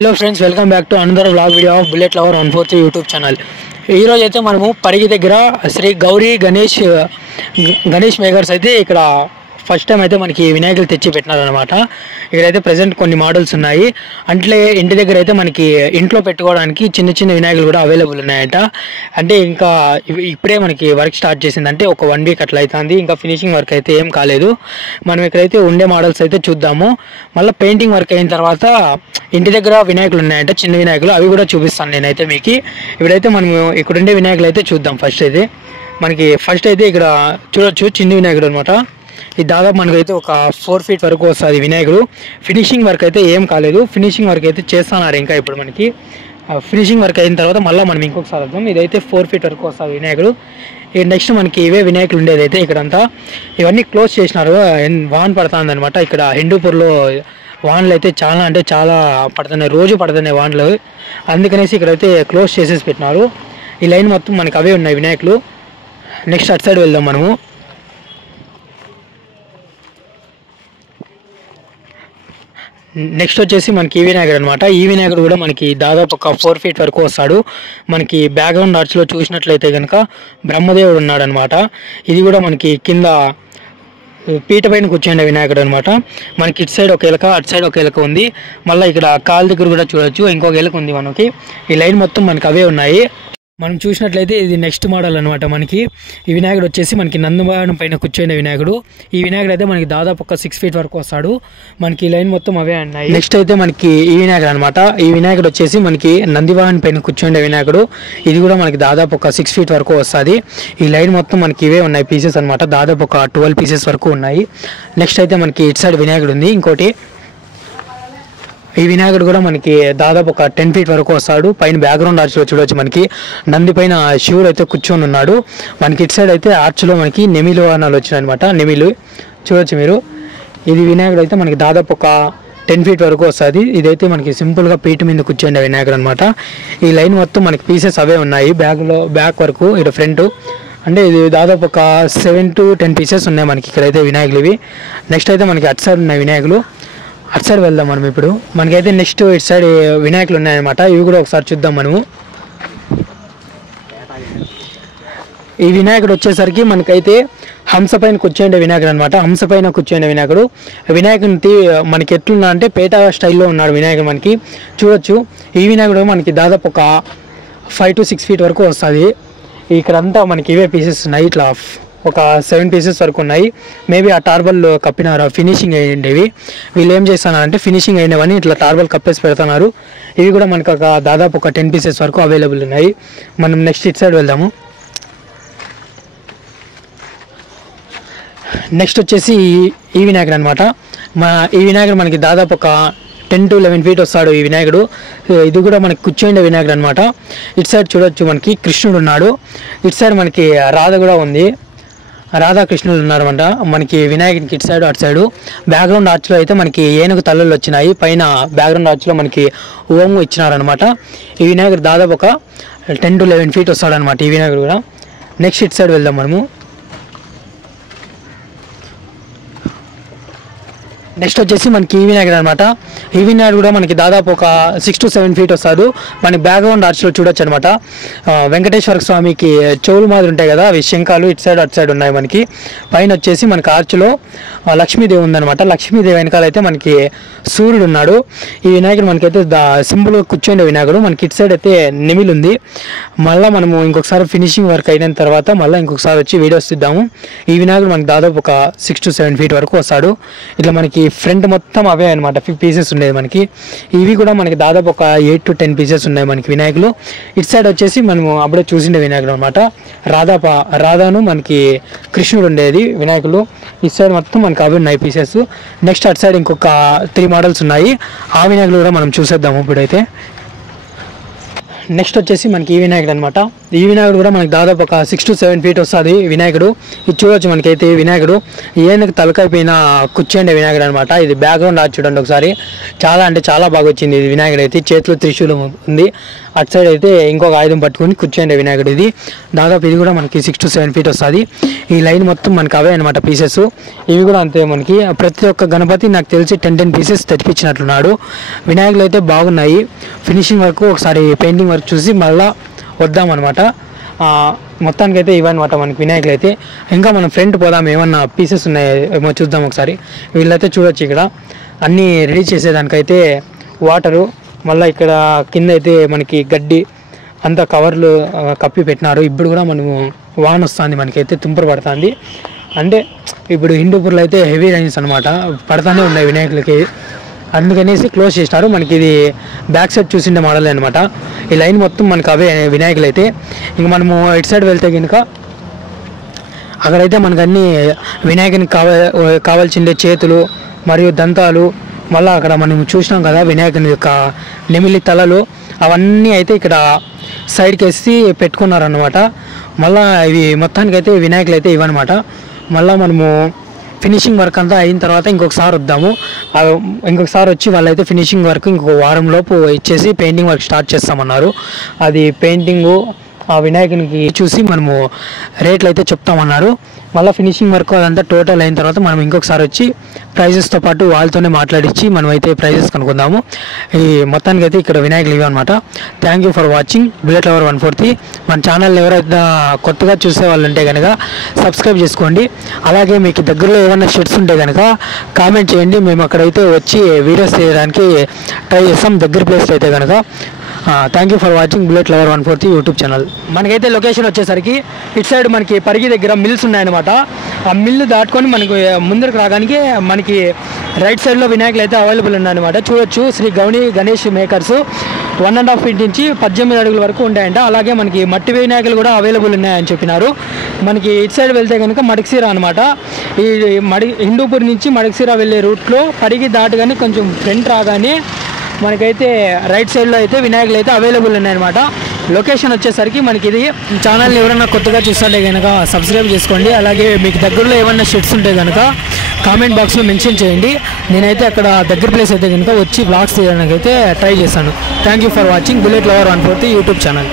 Hello friends, welcome back to another vlog video of bullet lover 143 YouTube channel. ఈరోజు అయితే మనము పరిగి దగ్గర Shri Gauri Ganesh makers అయితే ఇక్కడ ఫస్ట్ టైం అయితే మనకి వినాయకులు తెచ్చి పెట్టినారనమాట. ఇక్కడైతే ప్రజెంట్ కొన్ని మోడల్స్ ఉన్నాయి. అంటే ఇంటి దగ్గర అయితే మనకి ఇంట్లో పెట్టుకోవడానికి చిన్న చిన్న వినాయకులు కూడా అవైలబుల్ ఉన్నాయంట. అంటే ఇంకా ఇప్పుడే మనకి వర్క్ స్టార్ట్ చేసిందంటే ఒక 1 వీక్ అట్లా అవుతుంది. ఇంకా ఫినిషింగ్ వర్క్ అయితే ఏం కాలేదు. మనం ఇక్కడైతే ఉండే మోడల్స్ అయితే చూద్దాము. మళ్ళీ పెయింటింగ్ వర్క్ అయిన తర్వాత ఇంటి దగ్గర వినాయకులు ఉన్నాయంట, చిన్న వినాయకులు, అవి కూడా చూపిస్తాను నేనైతే మీకు. ఇప్పుడైతే మనం ఇక్కడ ఉండే వినాయకులు అయితే చూద్దాం. ఫస్ట్ అయితే ఇక్కడ చూడొచ్చు చిన్న వినాయకుడు అనమాట. ఇది దాదాపు మనకైతే ఒక 4 ఫీట్ వరకు వస్తుంది వినాయకుడు. ఫినిషింగ్ వర్క్ అయితే ఏం కాలేదు. ఫినిషింగ్ వర్క్ అయితే చేస్తున్నారు. ఇంకా ఇప్పుడు మనకి ఫినిషింగ్ వర్క్ అయిన తర్వాత మళ్ళీ మనం ఇంకొకసారి వద్దాం. ఇదైతే 4 ఫీట్ వరకు వస్తుంది వినాయకుడు. నెక్స్ట్ మనకి ఇవే వినాయకులు ఉండేది అయితే ఇక్కడంతా ఇవన్నీ క్లోజ్ చేసినారు. వాన్ పడుతుంది అనమాట. ఇక్కడ హిందూపూర్లో వాన్లు అయితే చాలా అంటే చాలా పడుతున్నాయి, రోజు పడుతున్నాయి వాన్లు. అందుకనేసి ఇక్కడైతే క్లోజ్ చేసేసి పెట్టినారు. ఈ లైన్ మొత్తం మనకి అవే ఉన్నాయి వినాయకులు. నెక్స్ట్ అటు సైడ్ వెళ్దాం మనము. నెక్స్ట్ వచ్చేసి మనకి ఈ వినాయకుడు అనమాట. ఈ వినాయకుడు కూడా మనకి దాదాపు ఒక 4 ఫీట్ వరకు వస్తాడు. మనకి బ్యాక్గ్రౌండ్ ఆర్చ్లో చూసినట్లయితే కనుక బ్రహ్మదేవుడు ఉన్నాడు అనమాట. ఇది కూడా మనకి కింద పీట పైన కూర్చుండే వినాయకుడు అనమాట. మనకి ఇటు సైడ్ ఒక ఎలక, అటు సైడ్ ఒక ఎలక ఉంది. మళ్ళీ ఇక్కడ కాలు దగ్గర కూడా చూడొచ్చు ఇంకొక ఎలక ఉంది మనకి. ఈ లైన్ మొత్తం మనకి అవే ఉన్నాయి. మనం చూసినట్లయితే ఇది నెక్స్ట్ మోడల్ అనమాట. మనకి ఈ వినాయకుడు వచ్చేసి మనకి నందివాహనం పైన కూర్చునే వినాయకుడు. ఈ వినాయకుడు అయితే మనకి దాదాపు ఒక 6 ఫీట్ వరకు వస్తాడు. మనకి ఈ లైన్ మొత్తం అవే ఉన్నాయి. నెక్స్ట్ అయితే మనకి ఈ వినాయకుడు అనమాట. ఈ వినాయకుడు వచ్చేసి మనకి నందివాహనం పైన కూర్చుండే వినాయకుడు. ఇది కూడా మనకి దాదాపు ఒక 6 ఫీట్ వరకు వస్తుంది. ఈ లైన్ మొత్తం మనకి ఇవే ఉన్నాయి పీసెస్ అనమాట. దాదాపు ఒక 12 పీసెస్ వరకు ఉన్నాయి. నెక్స్ట్ అయితే మనకి ఇటు సైడ్ వినాయకుడు ఉంది ఇంకోటి. ఈ వినాయకుడు కూడా మనకి దాదాపు ఒక 10 ఫీట్ వరకు వస్తాడు. పైన బ్యాక్గ్రౌండ్ ఆర్చ్లో చూడవచ్చు మనకి నంది పైన శివుడు అయితే కూర్చొని ఉన్నాడు. మనకి ఇటు సైడ్ అయితే ఆర్చ్లో మనకి నెమిలి వాహనాలు వచ్చినాయి అనమాట. నెమిలు చూడవచ్చు మీరు. ఇది వినాయకుడు అయితే మనకి దాదాపు ఒక 10 ఫీట్ వరకు వస్తుంది. ఇదైతే మనకి సింపుల్గా పీట మీద కూర్చోండి వినాయకుడు అనమాట. ఈ లైన్ మొత్తం మనకి పీసెస్ అవే ఉన్నాయి. బ్యాక్ వరకు ఇటు ఫ్రంట్ అంటే ఇది దాదాపు ఒక 7 to 10 పీసెస్ ఉన్నాయి మనకి ఇక్కడైతే వినాయకులు ఇవి. నెక్స్ట్ అయితే మనకి అటు సైడ్ ఉన్నాయి వినాయకులు. అటు సైడ్ వెళ్దాం మనం ఇప్పుడు. మనకైతే నెక్స్ట్ ఇటు సైడ్ వినాయకులు ఉన్నాయన్నమాట. ఇవి కూడా ఒకసారి చూద్దాం మనము. ఈ వినాయకుడు వచ్చేసరికి మనకైతే హంస పైన కూర్చోండే వినాయకుడు అనమాట. హంస పైన కూర్చోండే వినాయకుడు. వినాయకుడిని మనకి ఎట్లున్నా అంటే పేట స్టైల్లో ఉన్నాడు వినాయకుడు మనకి. చూడొచ్చు ఈ వినాయకుడు మనకి దాదాపు ఒక 5 to 6 ఫీట్ వరకు వస్తుంది. ఇక్కడంతా మనకి ఇవే పీసెస్ ఉన్నాయి. ఇట్లా ఒక 7 పీసెస్ వరకు ఉన్నాయి. మేబీ ఆ టార్బల్ కప్పినారు, ఫినిషింగ్ అయ్యేవి. వీళ్ళు ఏం చేస్తున్నారంటే ఫినిషింగ్ అయినవని ఇట్లా టార్బల్ కప్పేసి పెడుతున్నారు. ఇవి కూడా మనకు ఒక దాదాపు ఒక 10 పీసెస్ వరకు అవైలబుల్ ఉన్నాయి. మనం నెక్స్ట్ ఇటు సైడ్ వెళ్దాము. నెక్స్ట్ వచ్చేసి ఈ వినాయకుడు అనమాట. ఈ వినాయకుడు మనకి దాదాపు ఒక 10 to 11 ఫీట్ వస్తాడు ఈ వినాయకుడు. ఇది కూడా మనకి కూర్చోండే వినాయకుడు అనమాట. ఇటు సైడ్ చూడొచ్చు మనకి కృష్ణుడు ఉన్నాడు. ఇటు సైడ్ మనకి రాధ కూడా ఉంది. రాధాకృష్ణులు ఉన్నారన్నమాట మనకి వినాయకుడికి ఇటు సైడ్ అటు సైడు. బ్యాక్గ్రౌండ్ ఆర్చ్లో అయితే మనకి ఏనుగు తలలు వచ్చినాయి. పైన బ్యాక్గ్రౌండ్ ఆర్చ్లో మనకి ఓము ఇచ్చినారనమాట. ఈ వినాయకుడు దాదాపు ఒక 10 to 11 ఫీట్ వస్తాడనమాట ఈ వినాయకుడు కూడా. నెక్స్ట్ ఇటు సైడ్ వెళ్దాం మనము. నెక్స్ట్ వచ్చేసి మనకి ఈ వినాయకుడు అనమాట. ఈ వినాయకుడు కూడా మనకి దాదాపు ఒక 6 to 7 ఫీట్ వస్తాడు. మనకి బ్యాక్గ్రౌండ్ ఆర్చ్లో చూడొచ్చు అనమాట. వెంకటేశ్వర స్వామికి చెవులు మాదిరి ఉంటాయి కదా, అవి శంఖాలు ఇటు సైడ్ అటు సైడ్ ఉన్నాయి మనకి. పైన వచ్చేసి మనకి ఆర్చ్లో లక్ష్మీదేవి ఉందనమాట. లక్ష్మీదేవి వెనకాల అయితే మనకి సూర్యుడు ఉన్నాడు. ఈ వినాయకుడు మనకైతే సింపుల్గా కూర్చోండే వినాయకుడు. మనకి ఇటు సైడ్ అయితే నెమిలి ఉంది. మళ్ళీ మనము ఇంకొకసారి ఫినిషింగ్ వర్క్ అయిన తర్వాత మళ్ళీ ఇంకొకసారి వచ్చి వీడియోస్ ఇద్దాము. ఈ వినాయకుడు మనకి దాదాపు ఒక 6 to 7 ఫీట్ వరకు వస్తాడు. ఇట్లా మనకి ఫ్రంట్ మొత్తం అవే అనమాట 5 పీసెస్ ఉండేది మనకి. ఇవి కూడా మనకి దాదాపు ఒక 8 to 10 పీసెస్ ఉన్నాయి మనకి వినాయకులు. ఇటు సైడ్ వచ్చేసి మనము అప్పుడే చూసిండే వినాయకుడు అనమాట. రాధాను మనకి కృష్ణుడు ఉండేది వినాయకులు. ఇటు సైడ్ మొత్తం మనకి అవి ఉన్నాయి పీసెస్. నెక్స్ట్ అటు సైడ్ ఇంకొక 3 మోడల్స్ ఉన్నాయి. ఆ వినాయకులు కూడా మనం చూసేద్దాము ఇప్పుడైతే. నెక్స్ట్ వచ్చేసి మనకి ఈ వినాయకుడు అనమాట. ఈ వినాయకుడు కూడా మనకి దాదాపు ఒక 6 to 7 feet వస్తుంది వినాయకుడు. ఇది చూడొచ్చు మనకైతే వినాయకుడు ఏనుగు తలకైపోయిన కూర్చోండే వినాయకుడు అనమాట. ఇది బ్యాక్గ్రౌండ్ ఆర్ట్ చూడండి ఒకసారి, చాలా అంటే చాలా బాగా వచ్చింది. ఇది వినాయకుడు అయితే చేతిలో త్రిశూలం ఉంది, అటు సైడ్ అయితే ఇంకొక ఆయుధం పట్టుకొని కూర్చోండే వినాయకుడు. ఇది దాదాపు ఇది కూడా మనకి 6 to 7 feet వస్తుంది. ఈ లైన్ మొత్తం మనకి అవే అనమాట పీసెస్. ఇవి కూడా అంతే మనకి ప్రతి ఒక్క గణపతి నాకు తెలిసి 10 పీసెస్ తెప్పించినట్లున్నాడు. వినాయకులు అయితే బాగున్నాయి. ఫినిషింగ్ వరకు ఒకసారి పెయింటింగ్ వర్క్ చూసి మళ్ళీ వద్దామన్నమాట. మొత్తానికి అయితే ఇవన్నమాట మనకి వినాయకులు అయితే. ఇంకా మనం ఫ్రంట్ పోదాం, ఏమన్నా పీసెస్ ఉన్నాయేమో చూద్దాం ఒకసారి. వీళ్ళైతే చూడొచ్చు ఇక్కడ అన్నీ రెడీ చేసేదానికైతే వాటరు, మళ్ళీ ఇక్కడ కింద అయితే మనకి గడ్డి అంతా కవర్లు కప్పి పెట్టినారు. ఇప్పుడు కూడా మనము వాన వస్తుంది, మనకైతే తుంపరు పడుతుంది. అంటే ఇప్పుడు హిందూపూర్లో అయితే హెవీ రైన్స్ అనమాట పడుతూనే ఉన్నాయి వినాయకులకి, అందుకనేసి క్లోజ్ చేసినారు. మనకి ఇది బ్యాక్ సైడ్ చూసిండే మోడల్ అనమాట. ఈ లైన్ మొత్తం మనకు అవే వినాయకులు అయితే. ఇంక మనము ఇటు సైడ్ వెళ్తే కనుక అక్కడైతే మనకు అన్ని వినాయకునికి కావాల్సిండే చేతులు మరియు దంతాలు, మళ్ళీ అక్కడ మనం చూసినాం కదా వినాయకుని యొక్క నెమిలి తలలు, అవన్నీ అయితే ఇక్కడ సైడ్కి వేసి పెట్టుకున్నారనమాట. మళ్ళీ ఇవి మొత్తానికైతే వినాయకులు అయితే ఇవన్నమాట. మళ్ళీ మనము ఫినిషింగ్ వర్క్ అంతా అయిన తర్వాత ఇంకొకసారి వద్దాము. ఇంకొకసారి వచ్చి వాళ్ళైతే ఫినిషింగ్ వర్క్ ఇంకొక వారం లోపు ఇచ్చేసి పెయింటింగ్ వర్క్ స్టార్ట్ చేస్తామన్నారు. అది పెయింటింగు ఆ వినాయకునికి చూసి మనము రేట్లు అయితే చెప్తామన్నారు. మళ్ళీ ఫినిషింగ్ వర్క్ అదంతా టోటల్ అయిన తర్వాత మనం ఇంకొకసారి వచ్చి ప్రైజెస్తో పాటు వాళ్ళతోనే మాట్లాడించి మనం అయితే ప్రైజెస్ కనుక్కుందాము. ఈ మొత్తానికి అయితే ఇక్కడ వినాయకులు ఇవి అనమాట. Thank you for watching bullet lover 143. మన ఛానల్ ఎవరైతే కొత్తగా చూసే వాళ్ళు ఉంటే కనుక సబ్స్క్రైబ్ చేసుకోండి. అలాగే మీకు దగ్గరలో ఏమైనా షర్ట్స్ ఉంటే కనుక కామెంట్ చేయండి, మేము అక్కడైతే వచ్చి వీడియోస్ చేయడానికి ట్రై చేస్తాం దగ్గర ప్లేస్ అయితే కనుక. Thank you for watching bullet lover 143 YouTube channel. మనకైతే లొకేషన్ వచ్చేసరికి ఇటు సైడ్ మనకి పరిగి దగ్గర మిల్స్ ఉన్నాయన్నమాట. ఆ మిల్లు దాటుకొని మనకు ముందరకు రావడానికి మనకి రైట్ సైడ్లో వినాయకులు అయితే అవైలబుల్ ఉన్నాయన్నమాట. చూడొచ్చు శ్రీ గౌని గణేష్ మేకర్స్ 1.5 feet నుంచి 18 అడుగుల వరకు ఉంటాయంట. అలాగే మనకి మట్టి వినాయకులు కూడా అవైలబుల్ ఉన్నాయని చెప్పినారు. మనకి ఇటు సైడ్ వెళ్తే కనుక మడిక్సీరా అనమాట. ఈ హిందూపూర్ నుంచి మడిక్సీరా వెళ్ళే రూట్లో పరిగి దాటగానే కొంచెం ఫ్రంట్ రాగానే మనకైతే రైట్ సైడ్లో అయితే వినాయకులు అయితే అవైలబుల్ ఉన్నాయన్నమాట. లొకేషన్ వచ్చేసరికి మనకి ఇది. ఛానల్ని ఎవరైనా కొత్తగా చూస్తుంటే కనుక సబ్స్క్రైబ్ చేసుకోండి. అలాగే మీకు దగ్గరలో ఏమైనా షర్ట్స్ ఉంటే కనుక కామెంట్ బాక్స్లో మెన్షన్ చేయండి. నేనైతే అక్కడ దగ్గర ప్లేస్ అయితే కనుక వచ్చి బ్లాగ్స్ తీయడానికి అయితే ట్రై చేశాను. Thank you for watching bullet lover 143 YouTube channel.